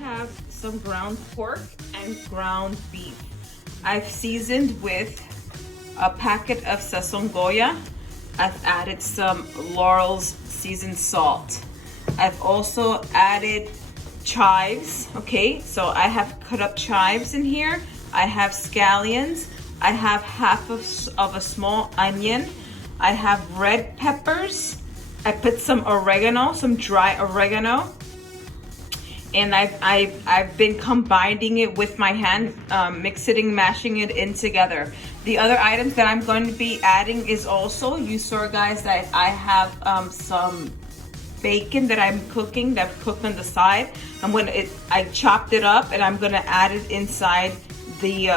have some ground pork and ground beef. I've seasoned with a packet of sazon Goya. I've added some Laurel's seasoned salt. I've also added chives, okay? So I have cut up chives in here. I have scallions. I have half of a small onion. I have red peppers. I put some oregano, some dry oregano. And I've been combining it with my hand, mixing, mashing it in together. The other items that I'm going to be adding is also, you saw guys that I have some bacon that I'm cooking, that I've cooked on the side. I chopped it up and I'm gonna add it inside the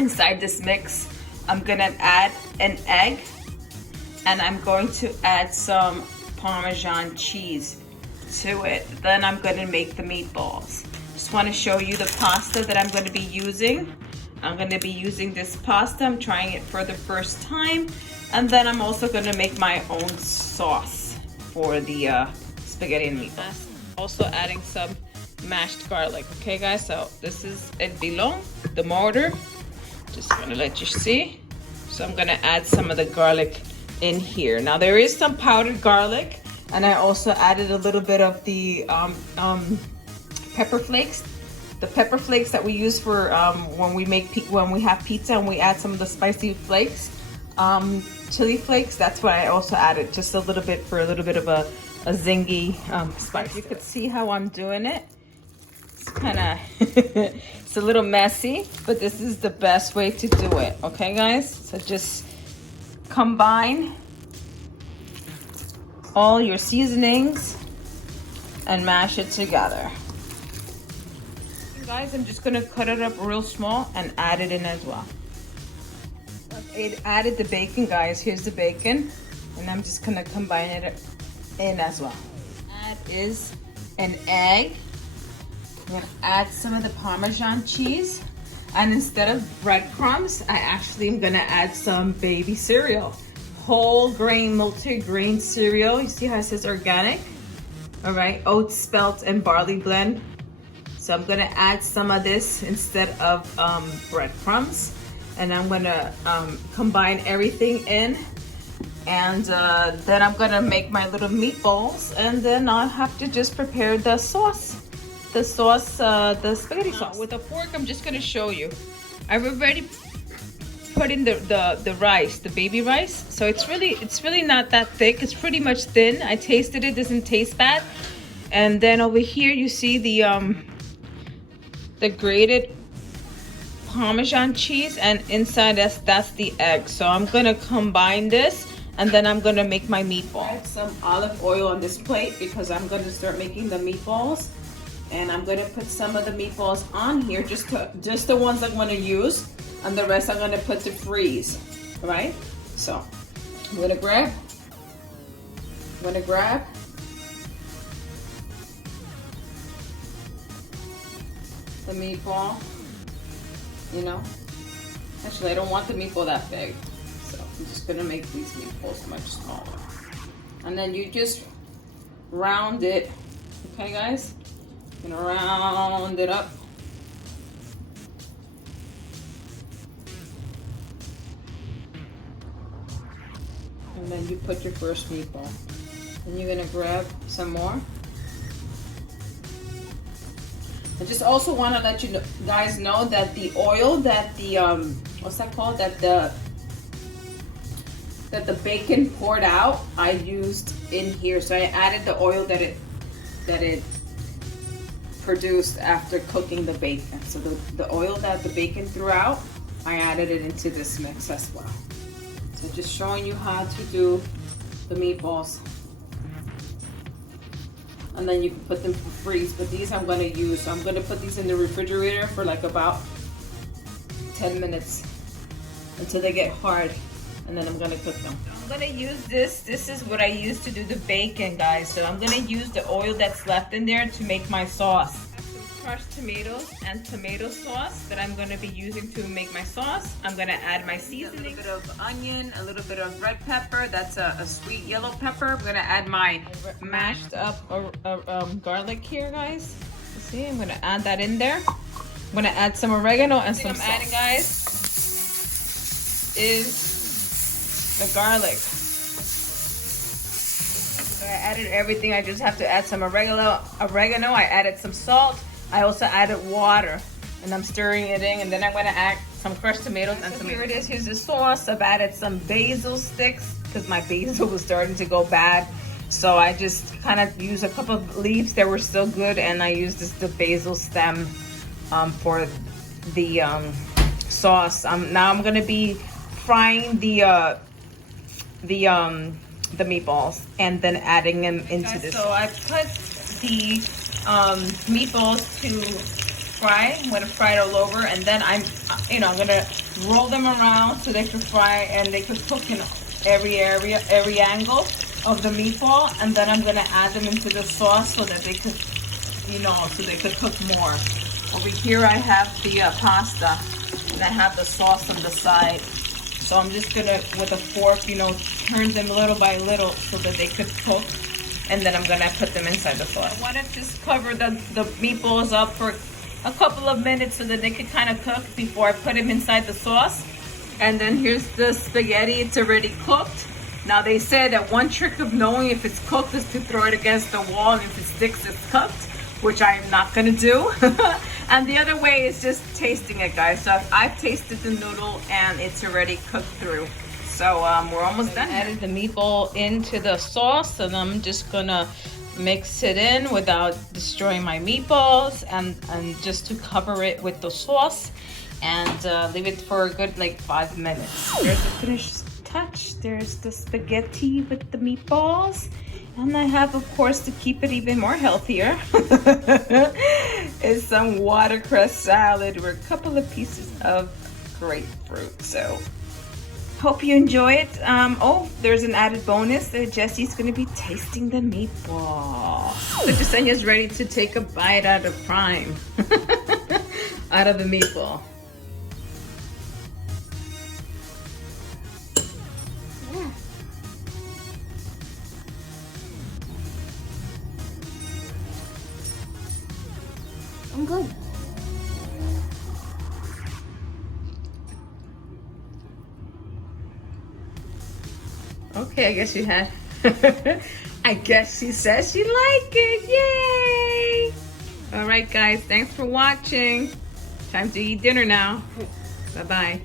inside this mix. I'm gonna add an egg and I'm going to add some Parmesan cheese to it. Then I'm gonna make the meatballs. Just wanna show you the pasta that I'm gonna be using. I'm gonna be using this pasta. I'm trying it for the first time. And then I'm also gonna make my own sauce for the spaghetti and meatballs. Also adding some mashed garlic. Okay guys, so this is el pilon, the mortar. Just gonna let you see. So I'm gonna add some of the garlic in here. Now there is some powdered garlic, and I also added a little bit of the pepper flakes. The pepper flakes that we use for when we have pizza, and we add some of the spicy flakes, chili flakes. That's what I also added, just a little bit for a little bit of a zingy spice. You could see how I'm doing it. It's kind of it's a little messy, but this is the best way to do it. Okay, guys. So just combine all your seasonings and mash it together. Guys, I'm just gonna cut it up real small and add it in as well. I've added the bacon, guys. Here's the bacon, and I'm just gonna combine it in as well. That is an egg. I'm gonna add some of the Parmesan cheese, and instead of breadcrumbs, I actually am gonna add some baby cereal, whole grain, multi-grain cereal. You see how it says organic? All right, oats, spelt, and barley blend. So I'm gonna add some of this instead of breadcrumbs, and I'm gonna combine everything in, and then I'm gonna make my little meatballs, and then I'll have to just prepare the sauce. The spaghetti sauce. With a fork, I'm just gonna show you. I've already put in the rice, the baby rice. So it's really not that thick. It's pretty much thin. I tasted it, doesn't taste bad. And then over here you see the grated Parmesan cheese, and inside that's the egg. So I'm gonna combine this, and then I'm gonna make my meatball. Add some olive oil on this plate because I'm gonna start making the meatballs, and I'm gonna put some of the meatballs on here, just the ones I'm gonna use, and the rest I'm gonna put to freeze. All right. So I'm gonna grab the meatball, you know. Actually, I don't want the meatball that big, so I'm just gonna make these meatballs much smaller. And then you just round it, okay guys? I'm gonna round it up. And then you put your first meatball. Then you're gonna grab some more. I just also want to let you guys know that the oil that the what's that called, that the bacon poured out, I used in here. So I added the oil that it produced after cooking the bacon. So the oil that the bacon threw out, I added it into this mix as well. So just showing you how to do the meatballs. And then you can put them for freeze, but these I'm gonna use. So I'm gonna put these in the refrigerator for like about 10 minutes until they get hard, and then I'm gonna cook them. I'm gonna use this is what I use to do the bacon, guys. So I'm gonna use the oil that's left in there to make my sauce. Crushed tomatoes and tomato sauce that I'm going to be using to make my sauce. I'm going to add my seasoning. A little bit of onion, a little bit of red pepper. That's a sweet yellow pepper. I'm going to add my mashed up garlic here, guys. See, I'm gonna add that in there. I'm gonna add some oregano and some salt. Adding, guys, is the garlic. So I added everything. I just have to add some oregano. I added some salt. I also added water, and I'm stirring it in. And then I'm gonna add some crushed tomatoes and some. Here it is. Here's the sauce. I've added some basil sticks because my basil was starting to go bad. So I just kind of used a couple of leaves that were still good, and I used the basil stem for the sauce. Now I'm gonna be frying the meatballs and then adding them into this. So I put the meatballs to fry. I'm gonna fry it all over, and then I'm gonna roll them around so they can fry and they can cook in every angle of the meatball. And then I'm gonna add them into the sauce so that they could, so they could cook more. Over here I have the pasta, and I have the sauce on the side. So I'm just gonna, with a fork, turn them little by little so that they could cook. And then I'm gonna put them inside the sauce. I wanna just cover the meatballs up for a couple of minutes so that they could kind of cook before I put them inside the sauce. And then here's the spaghetti. It's already cooked. Now they say that one trick of knowing if it's cooked is to throw it against the wall, and if it sticks, it's cooked, which I am not gonna do. And the other way is just tasting it, guys. So I've tasted the noodle and it's already cooked through. So we're almost done. I added the meatball into the sauce, and I'm just gonna mix it in without destroying my meatballs, and just to cover it with the sauce, and leave it for a good 5 minutes. There's the finished touch. There's the spaghetti with the meatballs. And I have, of course, to keep it even more healthier, is some watercress salad with a couple of pieces of grapefruit. So hope you enjoy it. Oh, there's an added bonus. Jesse's going to be tasting the meatball. So Jasenia's ready to take a bite out of prime, out of the meatball. I'm good. Okay, I guess you had. I guess she says she liked it. Yay! All right, guys. Thanks for watching. Time to eat dinner now. Bye-bye.